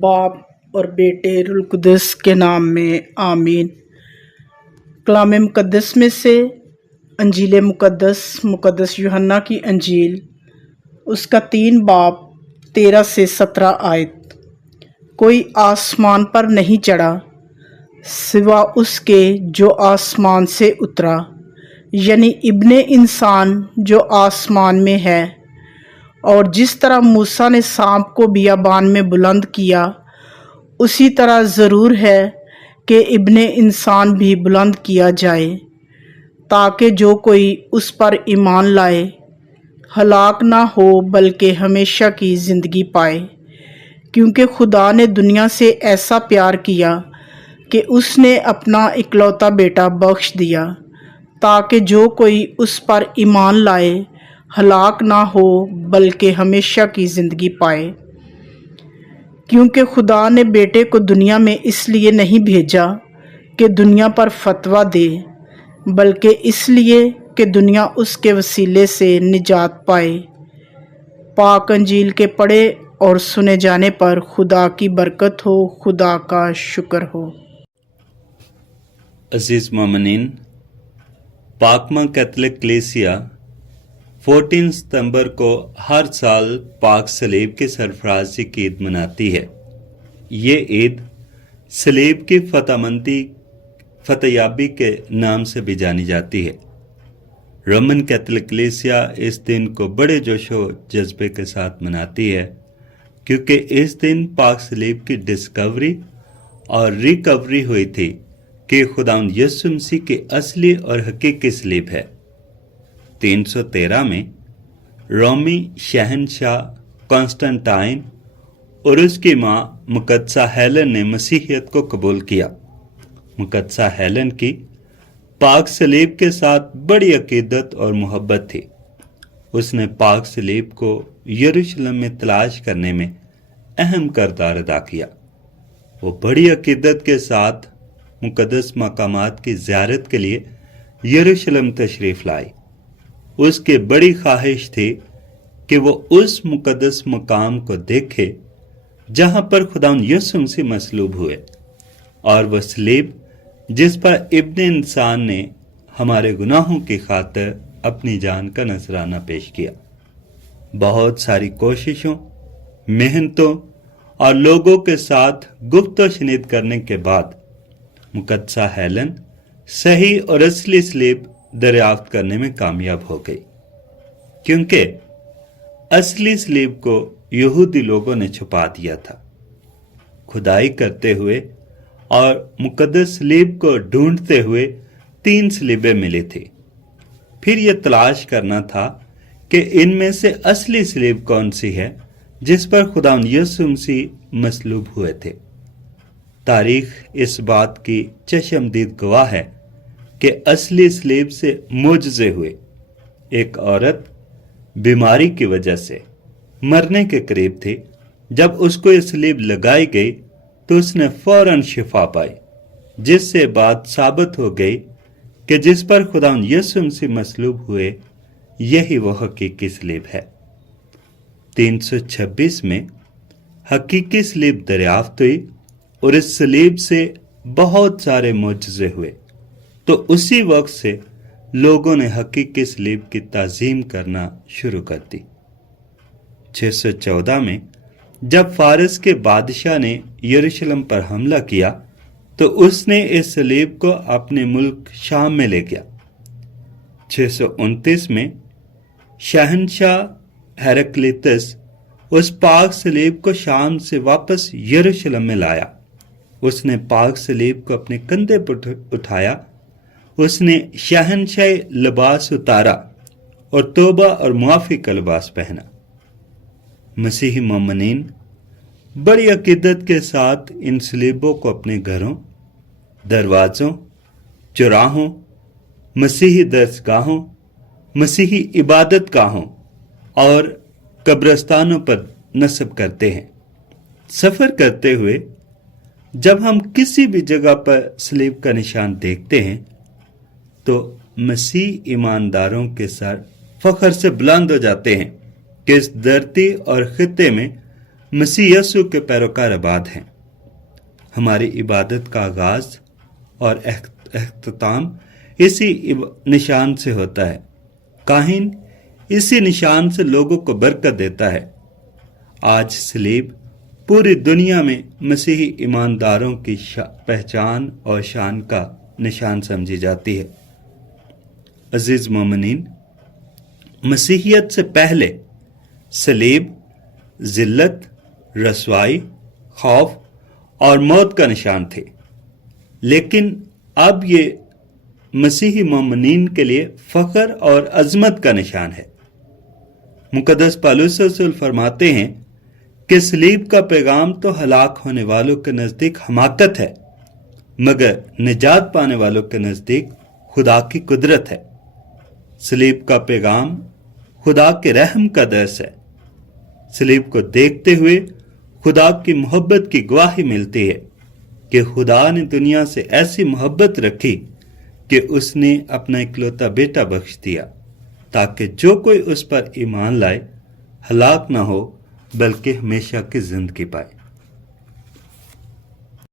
باپ اور بیٹے روح القدس کے نام میں آمین۔ کلام مقدس میں سے انجیل مقدس یوحنا کی انجیل، اس کا 3 باب 13 سے 17 آیت۔ کوئی آسمان پر نہیں چڑھا سوا اس کے جو آسمان سے اترا، یعنی ابن انسان جو آسمان میں ہے۔ اور جس طرح موسیٰ نے سانپ کو بیابان میں بلند کیا، اسی طرح ضرور ہے کہ ابن انسان بھی بلند کیا جائے، تاکہ جو کوئی اس پر ایمان لائے ہلاک نہ ہو بلکہ ہمیشہ کی زندگی پائے۔ کیونکہ خدا نے دنیا سے ایسا پیار کیا کہ اس نے اپنا اکلوتا بیٹا بخش دیا، تاکہ جو کوئی اس پر ایمان لائے ہلاک نہ ہو بلکہ ہمیشہ کی زندگی پائے۔ کیونکہ خدا نے بیٹے کو دنیا میں اس لیے نہیں بھیجا کہ دنیا پر فتویٰ دے، بلکہ اس لیے کہ دنیا اس کے وسیلے سے نجات پائے۔ پاک انجیل کے پڑھے اور سنے جانے پر خدا کی برکت ہو، خدا کا شکر ہو۔ عزیز مومنین، پاکماں کیتھولک کلیسیا 14 ستمبر کو ہر سال پاک صلیب کی سرفرازی کی عید مناتی ہے۔ یہ عید صلیب کی فتح یابی کے نام سے بھی جانی جاتی ہے۔ رومن کیتھولک کلیسیا اس دن کو بڑے جوش و جذبے کے ساتھ مناتی ہے، کیونکہ اس دن پاک صلیب کی ڈسکوری اور ریکوری ہوئی تھی کہ خداوند یسوع مسیح کی اصلی اور حقیقی صلیب ہے۔ 313 میں رومی شہنشاہ کانسٹنٹائن اور اس کی ماں مقدسہ ہیلن نے مسیحیت کو قبول کیا۔ مقدسہ ہیلن کی پاک صلیب کے ساتھ بڑی عقیدت اور محبت تھی۔ اس نے پاک صلیب کو یروشلم میں تلاش کرنے میں اہم کردار ادا کیا۔ وہ بڑی عقیدت کے ساتھ مقدس مقامات کی زیارت کے لیے یروشلم تشریف لائی۔ اس کی بڑی خواہش تھی کہ وہ اس مقدس مقام کو دیکھے جہاں پر خداوند یسوع مسیح مصلوب ہوئے، اور وہ صلیب جس پر ابن انسان نے ہمارے گناہوں کی خاطر اپنی جان کا نذرانہ پیش کیا۔ بہت ساری کوششوں، محنتوں اور لوگوں کے ساتھ گفت و شنید کرنے کے بعد مقدسہ ہیلن صحیح اور اصلی صلیب دریافت کرنے میں کامیاب ہو گئی، کیونکہ اصلی صلیب کو یہودی لوگوں نے چھپا دیا تھا۔ کھدائی کرتے ہوئے اور مقدس صلیب کو ڈھونڈتے ہوئے 3 صلیبیں ملی تھی۔ پھر یہ تلاش کرنا تھا کہ ان میں سے اصلی صلیب کون سی ہے جس پر خداوند یسوع مسیح مصلوب ہوئے تھے۔ تاریخ اس بات کی چشمدید گواہ ہے کہ اصلی صلیب سے معجزے ہوئے۔ ایک عورت بیماری کی وجہ سے مرنے کے قریب تھی۔ جب اس کو یہ صلیب لگائی گئی تو اس نے فوراً شفا پائی، جس سے بات ثابت ہو گئی کہ جس پر خداوند یسوع مسیح مصلوب ہوئے یہی وہ حقیقی صلیب ہے۔ 326 میں حقیقی صلیب دریافت ہوئی اور اس صلیب سے بہت سارے معجزے ہوئے، تو اسی وقت سے لوگوں نے حقیقی صلیب کی تعظیم کرنا شروع کر دی۔ 614 میں جب فارس کے بادشاہ نے یروشلم پر حملہ کیا تو اس نے اس صلیب کو اپنے ملک شام میں لے گیا۔ 629 میں شہنشاہ ہیرکلیتس اس پاک صلیب کو شام سے واپس یروشلم میں لایا۔ اس نے پاک صلیب کو اپنے کندھے پر اٹھایا، اس نے شہنشاہی لباس اتارا اور توبہ اور معافی کا لباس پہنا۔ مسیحی مومنین بڑی عقیدت کے ساتھ ان صلیبوں کو اپنے گھروں، دروازوں، چوراہوں، مسیحی درسگاہوں، مسیحی عبادت گاہوں اور قبرستانوں پر نصب کرتے ہیں۔ سفر کرتے ہوئے جب ہم کسی بھی جگہ پر صلیب کا نشان دیکھتے ہیں تو مسیح ایمانداروں کے سر فخر سے بلند ہو جاتے ہیں کہ اس دھرتی اور خطے میں مسیح یسوع کے پیروکار آباد ہیں۔ ہماری عبادت کا آغاز اور اختتام اسی نشان سے ہوتا ہے۔ کاہن اسی نشان سے لوگوں کو برکت دیتا ہے۔ آج صلیب پوری دنیا میں مسیحی ایمانداروں کی پہچان اور شان کا نشان سمجھی جاتی ہے۔ عزیز مومنین، مسیحیت سے پہلے صلیب ذلت، رسوائی، خوف اور موت کا نشان تھے، لیکن اب یہ مسیحی مومنین کے لیے فخر اور عظمت کا نشان ہے۔ مقدس پالوس رسول فرماتے ہیں کہ صلیب کا پیغام تو ہلاک ہونے والوں کے نزدیک حماقت ہے، مگر نجات پانے والوں کے نزدیک خدا کی قدرت ہے۔ صلیب کا پیغام خدا کے رحم کا درس ہے۔ صلیب کو دیکھتے ہوئے خدا کی محبت کی گواہی ملتی ہے کہ خدا نے دنیا سے ایسی محبت رکھی کہ اس نے اپنا اکلوتا بیٹا بخش دیا، تاکہ جو کوئی اس پر ایمان لائے ہلاک نہ ہو بلکہ ہمیشہ کی زندگی پائے۔